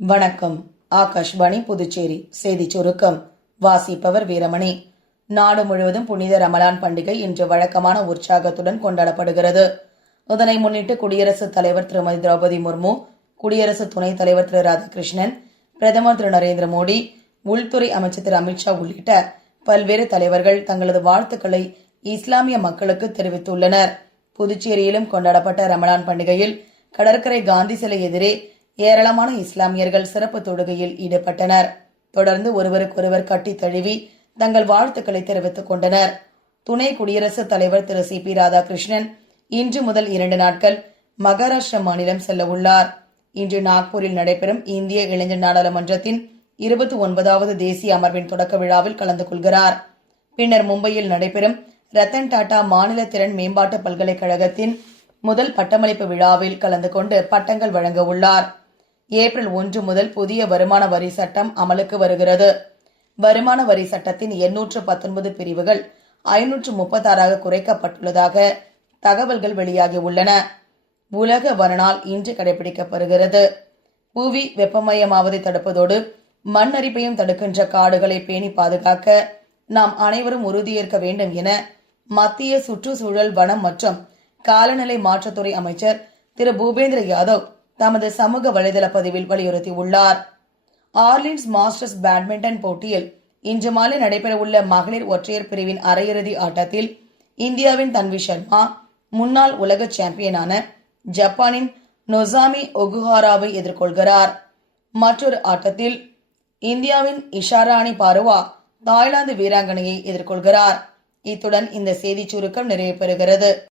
வணக்கம். ஆகாஷ்வாணி புதுச்சேரி செய்திச் சுருக்கம் வாசிப்பவர் வீரமணி. நாடு முழுவதும் புனித ரமலான் பண்டிகை இன்று வழக்கமான உற்சாகத்துடன் கொண்டாடப்படுகிறது. இதனை முன்னிட்டு குடியரசுத் தலைவர் திருமதி திரௌபதி முர்மு, குடியரசு துணைத் தலைவர் திரு ராதாகிருஷ்ணன், பிரதமர் திரு நரேந்திர மோடி, உள்துறை அமைச்சர் திரு அமித்ஷா உள்ளிட்ட பல்வேறு தலைவர்கள் தங்களது வாழ்த்துக்களை இஸ்லாமிய மக்களுக்கு தெரிவித்துள்ளனர். புதுச்சேரியிலும் கொண்டாடப்பட்ட ரமலான் பண்டிகையில் கடற்கரை காந்தி சிலை எதிரே ஏராளமான இஸ்லாமியர்கள் சிறப்பு தொழுகையில் ஈடுபட்டனர். தொடர்ந்து ஒருவருக்கொருவர் கட்டி தழுவி தங்கள் வாழ்த்துக்களை தெரிவித்துக் கொண்டனர். துணை குடியரசுத் தலைவர் திரு சி பி ராதாகிருஷ்ணன் இன்று முதல் 2 நாட்கள் மகாராஷ்டிரா மாநிலம் செல்ல உள்ளார். இன்று நாக்பூரில் நடைபெறும் இந்திய இளைஞர் நாடாளுமன்றத்தின் 29வது தேசிய அமர்வின் தொடக்க விழாவில் கலந்து கொள்கிறார். பின்னர் மும்பையில் நடைபெறும் ரத்தன் டாடா மாநில திறன் மேம்பாட்டு பல்கலைக்கழகத்தின் முதல் பட்டமளிப்பு விழாவில் கலந்து கொண்டு பட்டங்கள் வழங்க உள்ளார். ஏப்ரல் 1 முதல் புதிய வருமான வரி சட்டம் அமலுக்கு வருகிறது. வருமான வரி சட்டத்தின் 819 பிரிவுகள் 536 குறைக்கப்பட்டுள்ளதாக தகவல்கள் வெளியாகியுள்ளன. உலக வனநாள் இன்று கடைபிடிக்கப்படுகிறது. புவி வெப்பமயமாவதை தடுப்பதோடு மண் அரிப்பையும் தடுக்கின்ற காடுகளை பேணி பாதுகாக்க நாம் அனைவரும் உறுதியேற்க வேண்டும் என மத்திய சுற்றுச்சூழல், வனம் மற்றும் காலநிலை மாற்றத்துறை அமைச்சர் திரு பூபேந்திர யாதவ் தமது சமூக வலைதள பதிவில் வலியுறுத்தியுள்ளார். ஆர்லின்ஸ் மாஸ்டர்ஸ் பேட்மிண்டன் போட்டியில் இன்று மாலை நடைபெறவுள்ள மகளிர் ஒற்றையர் பிரிவின் அரையிறுதி ஆட்டத்தில் இந்தியாவின் தன்வி சர்மா முன்னாள் உலக சாம்பியனான ஜப்பானின் நொசாமி ஒகுஹாராவை எதிர்கொள்கிறார். மற்றொரு ஆட்டத்தில் இந்தியாவின் இஷாராணி பாருவா தாய்லாந்து வீராங்கனையை எதிர்கொள்கிறார். இத்துடன் இந்த செய்திச் சுருக்கம் நிறைவு பெறுகிறது.